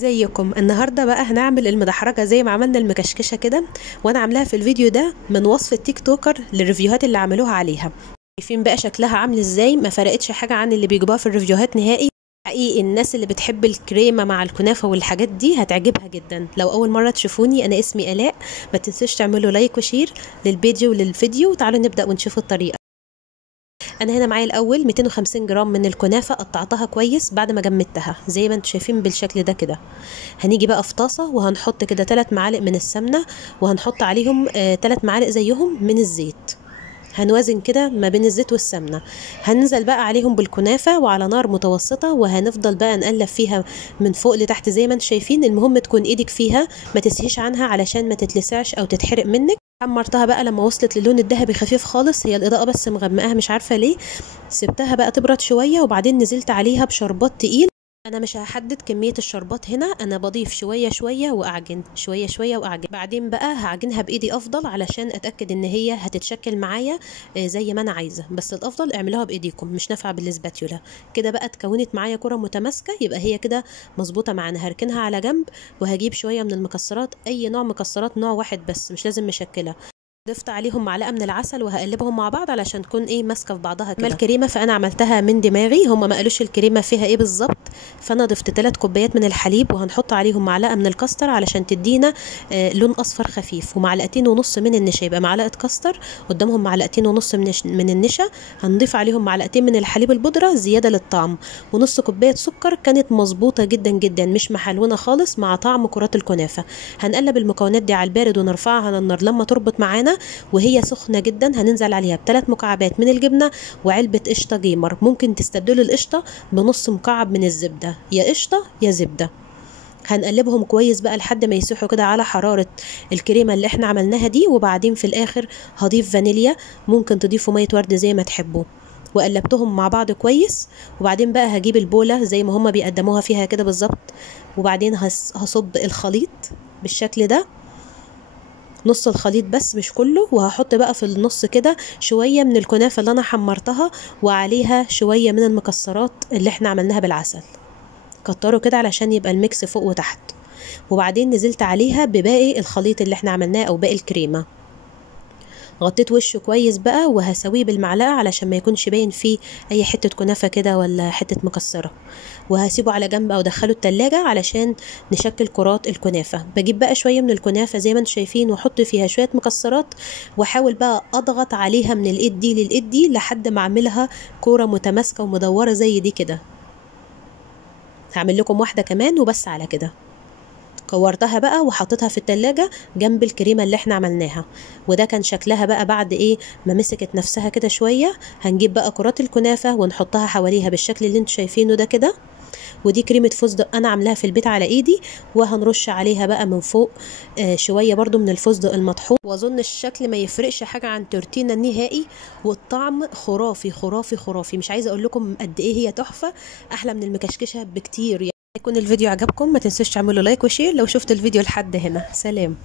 ازيكم؟ النهارده بقى هنعمل المدحرجه زي ما عملنا المكشكشه كده، وانا عاملاها في الفيديو ده من وصف التيك توكر للريفيوهات اللي عملوها عليها. شايفين بقى شكلها عامل ازاي؟ ما فرقتش حاجه عن اللي بيجيبوها في الريفيوهات نهائي. حقيقي الناس اللي بتحب الكريمه مع الكنافه والحاجات دي هتعجبها جدا. لو اول مره تشوفوني، انا اسمي الاء. ما تنسوش تعملوا لايك وشير للبيج وللفيديو، وتعالوا نبدا ونشوف الطريقه. انا هنا معايا الاول 250 جرام من الكنافه، قطعتها كويس بعد ما جمدتها زي ما انتم شايفين بالشكل ده كده. هنيجي بقى في طاسه وهنحط كده 3 معالق من السمنه، وهنحط عليهم 3 معالق زيهم من الزيت. هنوازن كده ما بين الزيت والسمنه. هننزل بقى عليهم بالكنافه وعلى نار متوسطه، وهنفضل بقى نقلب فيها من فوق لتحت زي ما انتم شايفين. المهم تكون ايدك فيها، ما تسهيش عنها علشان ما تتلسعش او تتحرق منك. حمرتها بقى لما وصلت للون الذهبي خفيف خالص، هي الاضاءه بس مغمقاها مش عارفه ليه. سبتها بقى تبرد شويه، وبعدين نزلت عليها بشربات تقيل. انا مش هحدد كميه الشربات هنا، انا بضيف شويه شويه واعجن شويه شويه واعجن. بعدين بقى هعجنها بايدي افضل علشان اتاكد ان هي هتتشكل معايا زي ما انا عايزه. بس الافضل اعملوها بايديكم، مش نافعه بالسباتيولا. كده بقى اتكونت معايا كره متماسكه، يبقى هي كده مظبوطه معانا. هركنها على جنب، وهجيب شويه من المكسرات، اي نوع مكسرات، نوع واحد بس مش لازم مشكله. ضفت عليهم معلقه من العسل، وهقلبهم مع بعض علشان تكون ماسكه في بعضها كده. الكريمه فانا عملتها من دماغي، هم ما قالوش الكريمه فيها ايه بالظبط. فانا ضفت 3 كوبايات من الحليب، وهنحط عليهم معلقه من الكاستر علشان تدينا لون اصفر خفيف، ومعلقتين ونص من النشا. يبقى معلقه كاستر قدامهم معلقتين ونص من النشا. هنضيف عليهم معلقتين من الحليب البودره زياده للطعم، ونص كوبايه سكر. كانت مظبوطه جدا جدا، مش محلونه خالص مع طعم كرات الكنافه. هنقلب المكونات دي على البارد ونرفعها على النار لما تربط معانا وهي سخنه جدا. هننزل عليها ب3 مكعبات من الجبنه وعلبه قشطه جيمر. ممكن تستبدلوا القشطه بنص مكعب من الزبده، يا قشطه يا زبده. هنقلبهم كويس بقى لحد ما يسيحوا كده على حراره الكريمه اللي احنا عملناها دي. وبعدين في الاخر هضيف فانيليا، ممكن تضيفوا ميه ورد زي ما تحبوا. وقلبتهم مع بعض كويس. وبعدين بقى هجيب البوله زي ما هما بيقدموها فيها كده بالظبط، وبعدين هصب الخليط بالشكل ده، نص الخليط بس مش كله. وهحط بقى في النص كده شوية من الكنافة اللي انا حمرتها، وعليها شوية من المكسرات اللي احنا عملناها بالعسل. كتروا كده علشان يبقى الميكس فوق وتحت. وبعدين نزلت عليها بباقي الخليط اللي احنا عملناه او باقي الكريمة. غطيت وشه كويس بقى، وهسويه بالمعلقه علشان ما يكونش باين فيه اي حته كنافه كده ولا حته مكسره. وهسيبه على جنب او ادخله التلاجة علشان نشكل كرات الكنافه. بجيب بقى شويه من الكنافه زي ما انتم شايفين، واحط فيها شويه مكسرات، واحاول بقى اضغط عليها من الايد دي للايد دي لحد ما اعملها كوره متماسكه ومدوره زي دي كده. هعمل لكم واحده كمان وبس على كده. كورتها بقى وحطيتها في التلاجة جنب الكريمة اللي احنا عملناها. وده كان شكلها بقى بعد ما مسكت نفسها كده شوية. هنجيب بقى كرات الكنافة ونحطها حواليها بالشكل اللي انتوا شايفينه ده كده. ودي كريمة فستق انا عاملاها في البيت على ايدي، وهنرش عليها بقى من فوق شوية برضو من الفستق المطحون. واظن الشكل ما يفرقش حاجة عن تورتينا النهائي، والطعم خرافي خرافي خرافي. مش عايزة اقول لكم قد ايه هي تحفة، احلى من المكشكشة بكتير. يكون الفيديو عجبكم، ما تنسوش تعملوا لايك وشير لو شفت الفيديو لحد هنا. سلام.